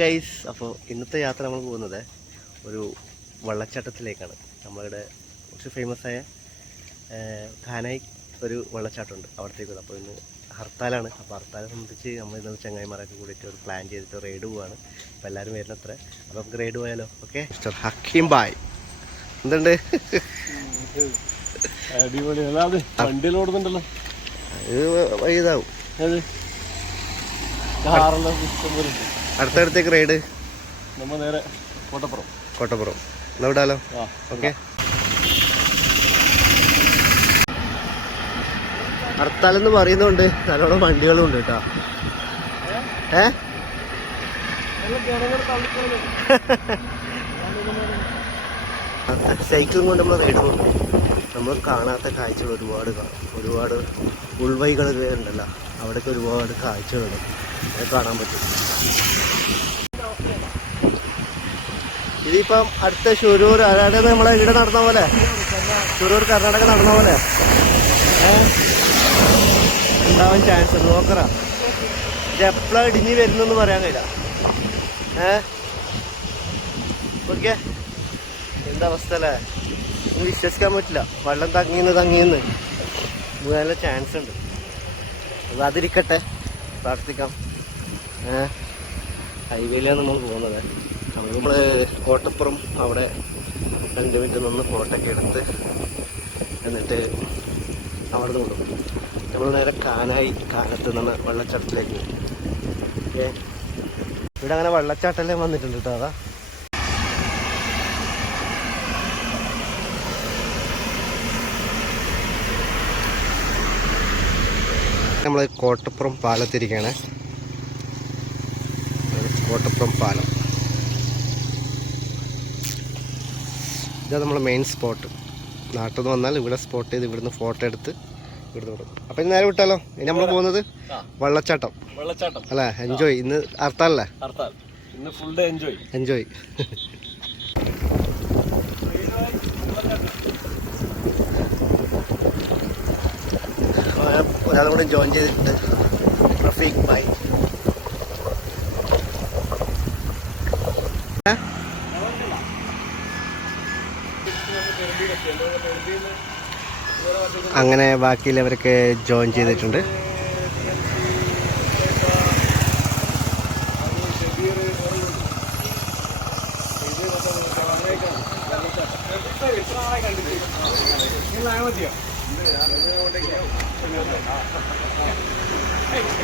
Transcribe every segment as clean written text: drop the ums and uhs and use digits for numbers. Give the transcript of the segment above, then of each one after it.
Guys, അപ്പോൾ ഇന്നത്തെ യാത്ര നമ്മൾ പോകുന്നത് ഒരു വെള്ളച്ചാട്ടത്തിലേക്കാണ്. നമ്മളുടെ കുറച്ച് ഫേമസ് ആയ കാനായി ഒരു വെള്ളച്ചാട്ടമുണ്ട്, അവിടത്തേക്ക്. അപ്പോൾ ഇന്ന് ഹർത്താലാണ്. അപ്പോൾ ഹർത്താലെ സംബന്ധിച്ച് നമ്മൾ ഇന്ന് ചങ്ങായിമാരൊക്കെ കൂടിയിട്ട് ഒരു പ്ലാൻ ചെയ്തിട്ട് റൈഡ് പോവാണ്. അപ്പോൾ എല്ലാവരും വരുന്നത്ര. അപ്പോൾ നമുക്ക് റൈഡ് പോയാലോ? ഓക്കെ. മിസ്റ്റർ ഹക്കീം ബായ് എന്തുണ്ട്? അടിപൊളി. വണ്ടിയിലോടുന്നുണ്ടല്ലോ. അത് ഇതാവും. അടുത്തടുത്തേക്ക് റൈഡ് നമ്മൾ നേരെ കോട്ടപ്പുറം എന്നാ വിടാലോ? ഓക്കെ. ഹർത്താലെന്ന് പറയുന്നുണ്ട്, നല്ലോണം വണ്ടികളും ഉണ്ട് കേട്ടോ. സൈക്കിളും കൊണ്ട് നമ്മൾ റൈഡ് പോകുന്നു. നമ്മൾ കാണാത്ത കാഴ്ചകൾ ഒരുപാട് കാണും. ഒരുപാട് ഉൾവഴികളൊക്കെ ഉണ്ടല്ലോ, അവിടെയൊക്കെ ഒരുപാട് കാഴ്ചകളുണ്ട്, അത് കാണാൻ പറ്റും. ഇതിപ്പം അടുത്ത ഷുരൂർ, അതായത് നമ്മളെ ഇവിടെ നടന്ന പോലെ, ഷുരൂർ കർണാടക നടന്ന പോലെ ഉണ്ടാവാൻ ചാൻസ് ഉണ്ട്. നോക്കറ ഇത് എപ്പോഴാണ് ഇടിഞ്ഞ് വരുന്നെന്ന് പറയാൻ കഴിയില്ല. ഓക്കെ, എന്താ അവസ്ഥ അല്ലേ? ഒന്നും വിശ്വസിക്കാൻ പറ്റില്ല. വെള്ളം തങ്ങിയെന്ന് നല്ല ചാൻസ് ഉണ്ട്. അതിരിക്കട്ടെ, പ്രാർത്ഥിക്കാം. ഹൈവേയിലാണ് നമ്മൾ പോകുന്നത്. നമ്മൾ കോട്ടപ്പുറം അവിടെ 2 മിനിറ്റ് നിന്ന് ഫോട്ടോ ഒക്കെ എടുത്ത് എന്നിട്ട് അവിടെ നിന്ന് വിടും. നമ്മൾ നേരെ കാനത്ത് നിന്ന് വെള്ളച്ചാട്ടത്തിലേക്ക് പോകും. ഓക്കെ, ഇവിടെ അങ്ങനെ വെള്ളച്ചാട്ടമെല്ലാം വന്നിട്ടുണ്ട് കേട്ടോ. അതാ നമ്മൾ കോട്ടപ്പുറം പാലത്തിരിക്കുകയാണ്. കോട്ടപ്പുറം പാലം, ഇതാണ് നമ്മൾ മെയിൻ സ്പോട്ട്. നാട്ടിൽ നിന്ന് വന്നാൽ ഇവിടെ സ്പോട്ട് ചെയ്ത് ഇവിടുന്ന് ഫോട്ടോ എടുത്ത് ഇവിടുന്ന് വിടും. അപ്പം ഇനി നേരെ വിട്ടാലോ? ഇനി നമ്മൾ പോകുന്നത് വെള്ളച്ചാട്ടം അല്ലേ? എൻജോയ്. ഇന്ന് ഹർത്താലല്ലേ? ഇന്ന് ഫുൾ ഡേ എൻജോയ്. ഒരാളും കൂടെ ജോയിൻ ചെയ്തിട്ടുണ്ട്, റഫീഖ് ഭായ്. അങ്ങനെ ബാക്കിയുള്ളവരൊക്കെ ജോയിൻ ചെയ്തിട്ടുണ്ട്.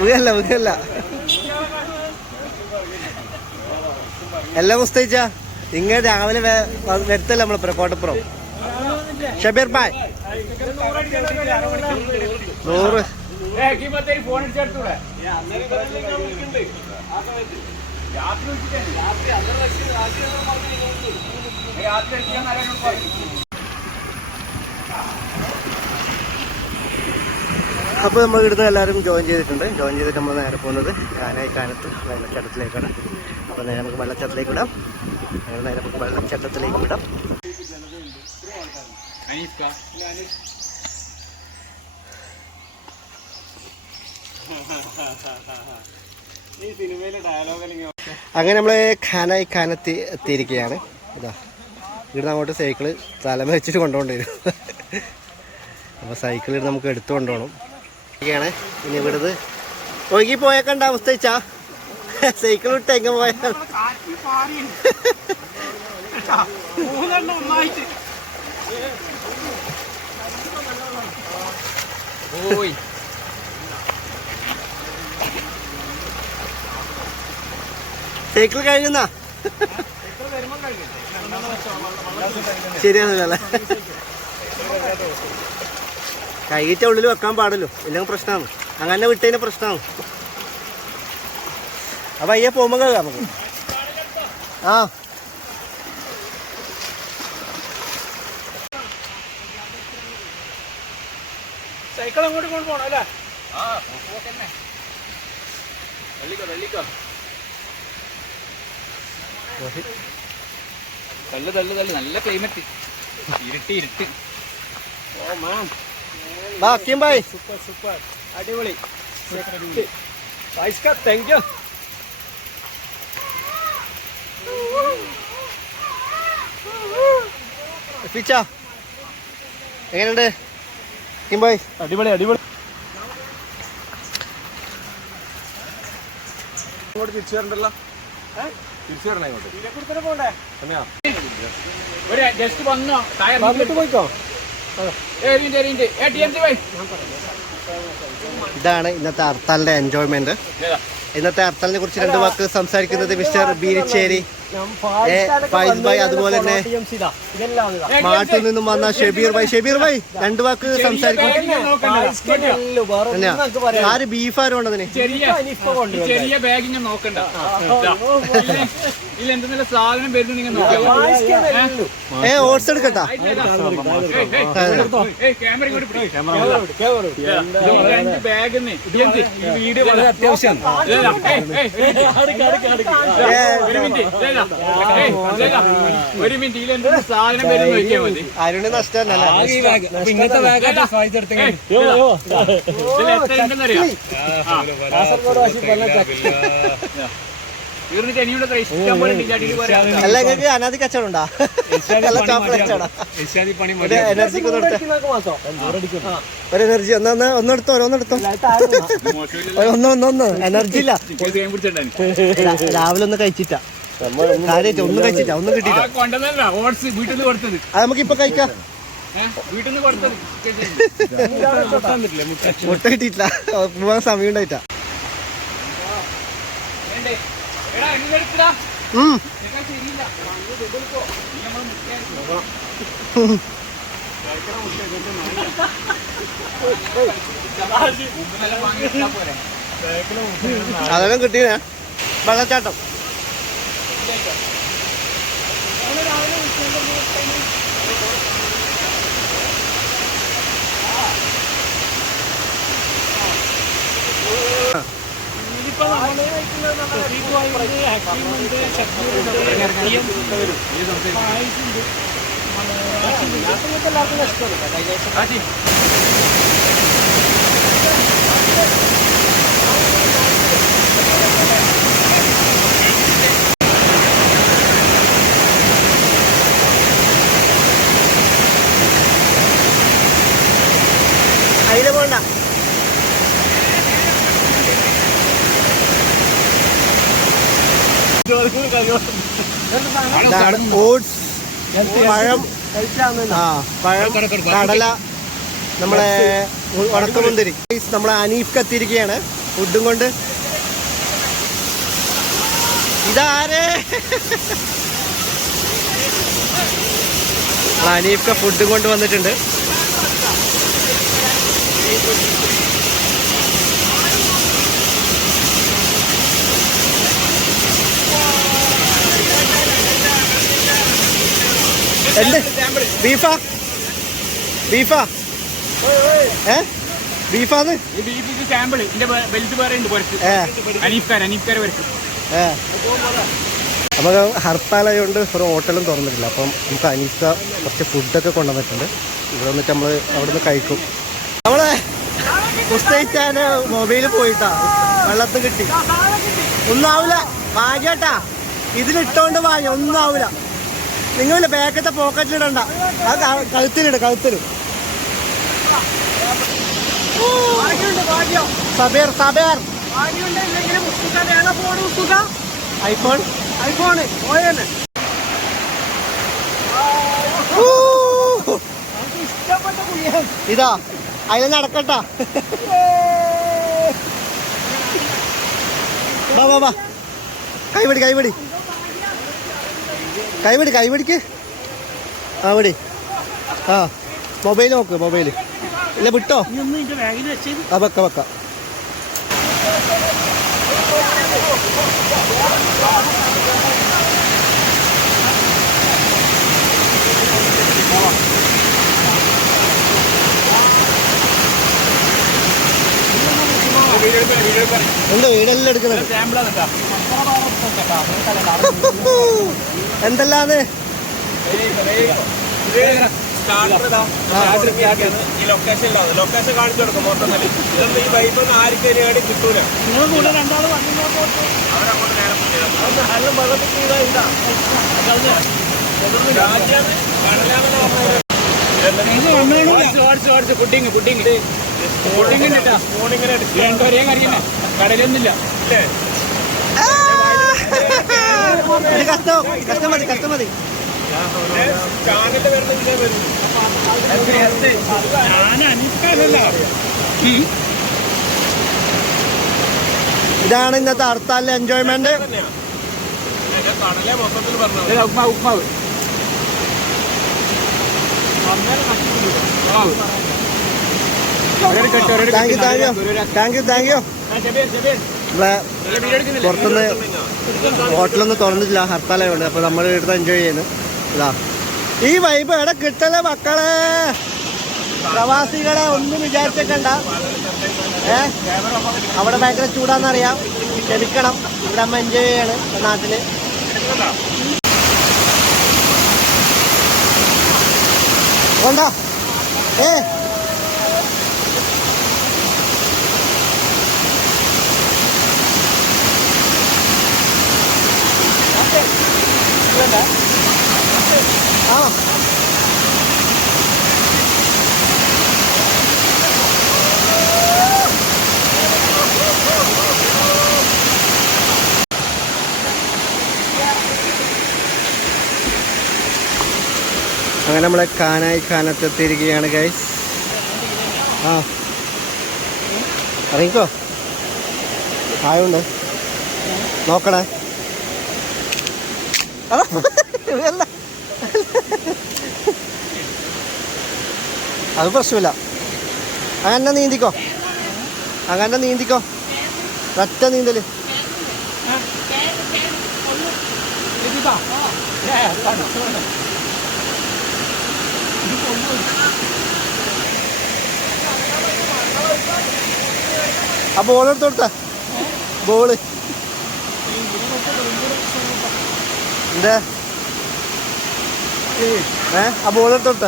ഉയല്ല എല്ലാം പുസ്തകിച്ച ഇങ്ങനെ രാവിലെ വരുത്തല്ല നമ്മളെ കോട്ടപ്പുറം. ഷബീർ ഭായ് 100. അപ്പോൾ നമ്മൾ ഇവിടുന്ന് എല്ലാവരും ജോയിൻ ചെയ്തിട്ടുണ്ട്. ജോയിൻ ചെയ്തിട്ട് നമ്മൾ നേരെ പോകുന്നത് കാനത്ത് വെള്ളച്ചാട്ടത്തിലേക്കാണ്. അപ്പോൾ നേരെ നമുക്ക് വെള്ളച്ചാട്ടത്തിലേക്ക് വിടാം. വെള്ളച്ചാട്ടത്തിലേക്ക് വിടാം. അങ്ങനെ നമ്മൾ കാനത്ത് എത്തിയിരിക്കുകയാണ്. ഇതാ ഇവിടുന്ന് അങ്ങോട്ട് സൈക്കിള് തലമ വെച്ചിട്ട് കൊണ്ടുപോകേണ്ടി വരും. അപ്പോൾ സൈക്കിളിൽ നമുക്ക് എടുത്തു കൊണ്ടുപോകണം. ഒക്കെയാണ് ഇനി ഇവിടുന്ന് ഒഴുകി പോയേക്കണ്ട അവസ്ഥ വെച്ചാ സൈക്കിൾ വിട്ട് എങ്ങനെ പോയാൽ സൈക്കിൾ കഴിഞ്ഞാ ശരിയാണല്ലേ? കൈയിട്ട ഉള്ളിൽ വെക്കാൻ പാടല്ലോ, ഇല്ലെങ്കിൽ പ്രശ്നമാണ്. അങ്ങനെ വിട്ടതിന് പ്രശ്നമാണ്. അപ്പൊ അയ്യ പോകുമ്പോ നമുക്ക് സൈക്കിൾ അങ്ങോട്ട് കൊണ്ടുപോകണം അല്ലേ? തല്ല് നല്ല ക്ലൈമറ്റ്. ഇരുട്ട്. ഓ മാൻ, സൂപ്പർ അടിപൊളി. Thank you. ഫിച്ചാ എങ്ങനെയുണ്ട് കിംബോയ്? അടിപൊളി അടിപൊളി. ഇങ്ങോട്ട് തിരിച്ചു വരണ്ടല്ലോ, തിരിച്ചു വരണേ ഇങ്ങോട്ട്. ജസ്റ്റ് വന്നോ വന്നിട്ട് പോയിക്കോ. ഇതാണ് ഇന്നത്തെ ഹർത്താലിന്റെ എൻജോയ്മെന്റ്. ഇന്നത്തെ ഹർത്താലിനെ കുറിച്ച് 2 വാക്ക് സംസാരിക്കുന്നത് മിസ്റ്റർ ബീരിച്ചേരി, ഫായിസ് ഭായ്, അതുപോലെ തന്നെ മാട്ടിൽ നിന്നും വന്ന ഷെബീർ ഭായ്. 2 വാക്ക് സംസാരിക്കും. ആര് ബീഫാരും ഉണ്ടതിന് ചെറിയ ബാഗിങ് നോക്കണ്ട. ഇതിലെന്തെങ്കിലും സാധനം വരുന്നു നിങ്ങൾ നോക്കാം. ഓട്സ് എടുക്കട്ടാ? ബാഗ് വീഡിയോ അത്യാവശ്യം. ഒരു മിനിറ്റ് ഇതിലെന്തെങ്കിലും സാധനം വരുന്നു നോക്കിയാൽ മതി. അരുണ് നഷ്ടമല്ല. ഇങ്ങനത്തെ ഇതിലെത്രയുണ്ടെന്നറിയാം. അല്ല നിങ്ങൾക്ക് അനാദി കച്ചവടം ഉണ്ടോ? എനർജിക്ക് ഒരു എനർജി ഒന്നെടുത്തോ ഒന്ന് എനർജി ഇല്ല. രാവിലെ ഒന്ന് കഴിച്ചിട്ടാ കാര്യമായിട്ട് ഒന്നും കഴിച്ചിട്ടാ, ഒന്നും കിട്ടിയില്ല. അത് നമുക്കിപ്പൊ കഴിക്കാം. മുട്ട കിട്ടിയിട്ടില്ല, പോവാൻ സമയം ഉണ്ടായിട്ടാ. അതെല്ലാം കിട്ടിയ വെള്ളച്ചാട്ടം. അതിലെ പോണ്ട. ഓട്സ്, പഴം, പഴം, കടല, നമ്മളെ ഉണക്കമുന്തിരി. നമ്മളെ അനീഫ് കത്തിരിക്കുകയാണ് ഫുഡും കൊണ്ട്. ഇതാരേ അനീഫ് ഫുഡും കൊണ്ട് വന്നിട്ടുണ്ട്. എന്ത് ബീഫാ? ബീഫാന്ന് നമുക്ക് ഹർത്താലായതുകൊണ്ട് ഒരു ഹോട്ടലും തുറന്നിട്ടില്ല. അപ്പം നമുക്ക് അനീഫ കുറച്ച് ഫുഡൊക്കെ കൊണ്ടുവന്നിട്ടുണ്ട്. ഇവിടെ വന്നിട്ട് നമ്മൾ അവിടെ നിന്ന് കഴിക്കും. നമ്മളെ പുസ്തകിച്ചാൻ മൊബൈലിൽ പോയിട്ടാ വെള്ളത്തിൽ കിട്ടി. ഒന്നും ആവില്ല, ഭാഗ്യട്ടാ. ഇതിലിട്ടോണ്ട് ഭാഗ്യം, ഒന്നും ആവില്ല. നിങ്ങളുടെ ബാക്കത്തെ പോക്കറ്റിലിടണ്ട, അത് കഴുത്തിലിട്, കഴുത്തിലും. സബേർ ഐഫോൺ ഇതാ അതിൽ നടക്കട്ടാ. വാ കൈപിടിക്ക് ആ മൊബൈൽ നോക്ക്, മൊബൈൽ ഇല്ല വിട്ടോ. ആ വെക്ക എന്താ വീടെല്ലാം എടുക്കുന്നത്? എന്തെല്ലാന്ന് ലൊക്കേഷൻ കാണിച്ചു കൊടുക്കും. മൊത്തത്തിൽ ഇതൊന്നും ഈ ബൈബിൾ ആർക്കും ഏടി കിട്ടൂല. അവരങ്ങോട്ട് നേരം കടലൊന്നുമില്ല കഷ്ടം മതി ചാനലിന്റെ വരുന്ന വിഷയം വരും. ഇതാണ് ഇന്നത്തെ ഹർത്താലിലെ എൻജോയ്മെന്റ്. കടലെ മൊത്തത്തിൽ പറഞ്ഞത് ഉപ്മാവ് താങ്ക് യു നമ്മളെ പുറത്തുനിന്ന് ഹോട്ടലൊന്നും തുറന്നിട്ടില്ല, ഹർത്താലായതുകൊണ്ട്. അപ്പോൾ നമ്മൾ എടുത്ത് എൻജോയ് ചെയ്യുന്നു. ഇതാ ഈ വൈബ് എവിടെ കിട്ടല്ലേ മക്കളെ, പ്രവാസികളെ ഒന്നും വിചാരിച്ചേക്കണ്ട. അവിടെ ഭയങ്കര ചൂടാന്നറിയാം, ക്ഷമിക്കണം. ഇവിടെ അമ്മ എൻജോയ് ചെയ്യാണ് നാട്ടില്. കൊണ്ടോ ആ അങ്ങനെ നമ്മളെ കാനായി കാനത്തെത്തിയിരിക്കുകയാണ് ഗൈസ്. ആ ഇറങ്ങിക്കോ, ആയുണ്ട് നോക്കണേ. അത് പ്രശ്നമില്ല, അങ്ങനെ നീന്തിക്കോ, ഒറ്റ നീന്തല്. ആ ബോൾ എടുത്ത് കൊടുത്ത ബോള് എന്താ ആ ബോൾ എടുത്ത് കൊടുത്ത.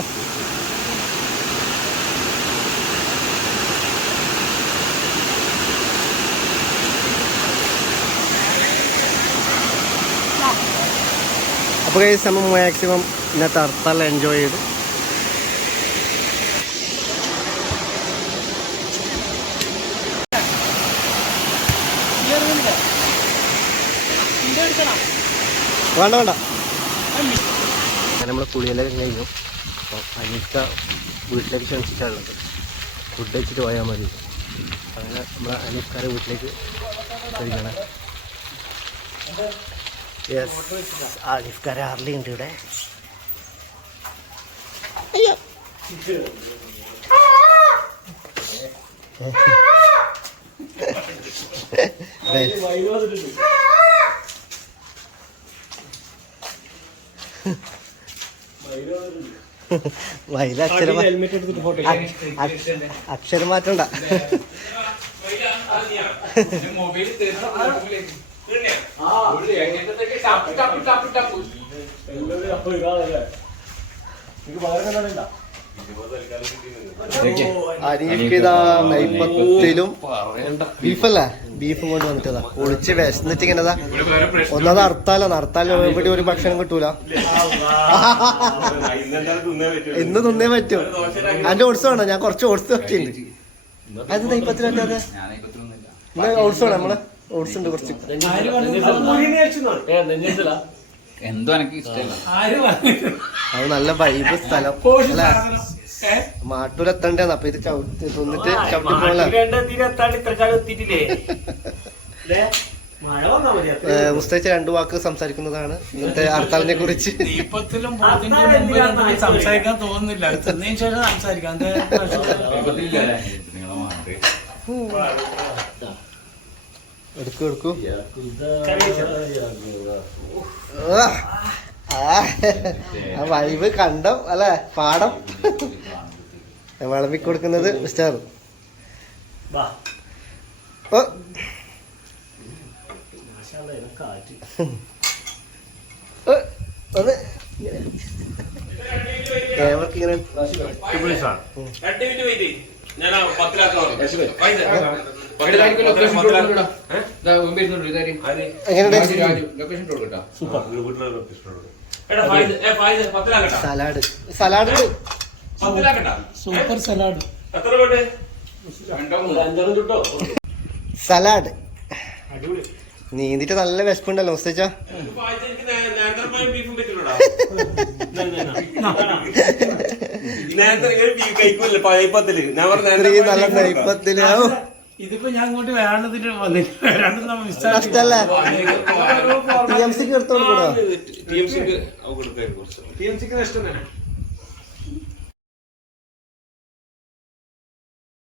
അപ്പോൾ ഗൈസ് നമ്മൾ മാക്സിമം ഇന്നത്തെ ഹർത്താൽ എൻജോയ് ചെയ്തു. വേണ്ട അങ്ങനെ നമ്മൾ കുളിയെല്ലാം കഴിഞ്ഞു. അപ്പോൾ അനിക്ക വീട്ടിലേക്ക് ക്ഷണിച്ചിട്ടാണുള്ളത്. ഫുഡ് കഴിച്ചിട്ട് പോയാൽ മതി. അങ്ങനെ നമ്മൾ അനിക്കാരെ വീട്ടിലേക്ക് കഴിക്കണം. യെസ്, അനിക്കാരെ ആർലി ഉണ്ട് ഇവിടെ. മയില അക്ഷരം മാറ്റണ്ട. അരിക്കിതാ നെയ്പ്പത്തിലും ബീഫല്ലേ, ബീഫും കൊണ്ട് വന്നിട്ടതാ ഒളിച്ച് വിശന്നിട്ട് ഇങ്ങനെതാ. ഒന്നത് ഹർത്താലും ഇവിടെ ഒരു ഭക്ഷണം കിട്ടൂല. ഇന്ന് തിന്നേ പറ്റും. അതിന്റെ ഓട്സ് വേണോ? ഞാൻ കുറച്ച് ഓട്സ് വെച്ചിട്ടുണ്ട്. അത് നെയ്പ്പത്തിലൊക്കെ ഇന്ന് ഓട്സ് വേണം. നമ്മള് ഓട്സ് ഉണ്ട് കുറച്ച്. എന്തോ എനിക്ക് ഇഷ്ടമല്ല. അത് നല്ല വൈബ് സ്ഥലം അല്ലേ? മാട്ടൂരെത്തണ്ടേന്ന്. അപ്പൊ ഇത് തിന്നിട്ട് ചവിട്ടി പോലെ മുസ്തഫ രണ്ടു വാക്ക് സംസാരിക്കുന്നതാണ് ഇന്നത്തെ ഹർത്താലിനെ കുറിച്ച്. സംസാരിക്കാൻ തോന്നുന്നില്ല, തിന്നതിന് ശേഷം സംസാരിക്കാം. എടുക്കൂ ആ വൈബ് കണ്ടം അല്ലെ? പാടം വിളമ്പി കൊടുക്കുന്നത് മിസ്റ്റർ. ഓ ഒന്ന് ഇങ്ങനെ എടാ ഫായിദ് 10 സലാഡ് സലാഡ് ഉണ്ട്. 10 സൂപ്പർ സലാഡ്. എത്ര വേണ്ടേ? സലാഡ് അടിപൊളി. നീന്തിട്ട് നല്ല വിശപ്പുണ്ടല്ലോ മുസ്തച്ച. എനിക്ക് നേന്ത്രമായും ബീഫും പറ്റില്ലടാ. നേന്ത്രങ്ങൾ ബീഫ് കഴിക്കൂല്ലേ പഴയപ്പത്തില്. ഞാൻ ഇത്രയും നല്ല നെയ്പ്പത്തില് ഇതിപ്പോ ഞാൻ ഇങ്ങോട്ട് വേണ്ടതിന് വന്നില്ല. വേണ്ട നഷ്ടല്ലേ? TMC ക്ക് എടുത്തോണ്ട് കൂടാ. TMC ക്ക് നഷ്ടം തന്നെ.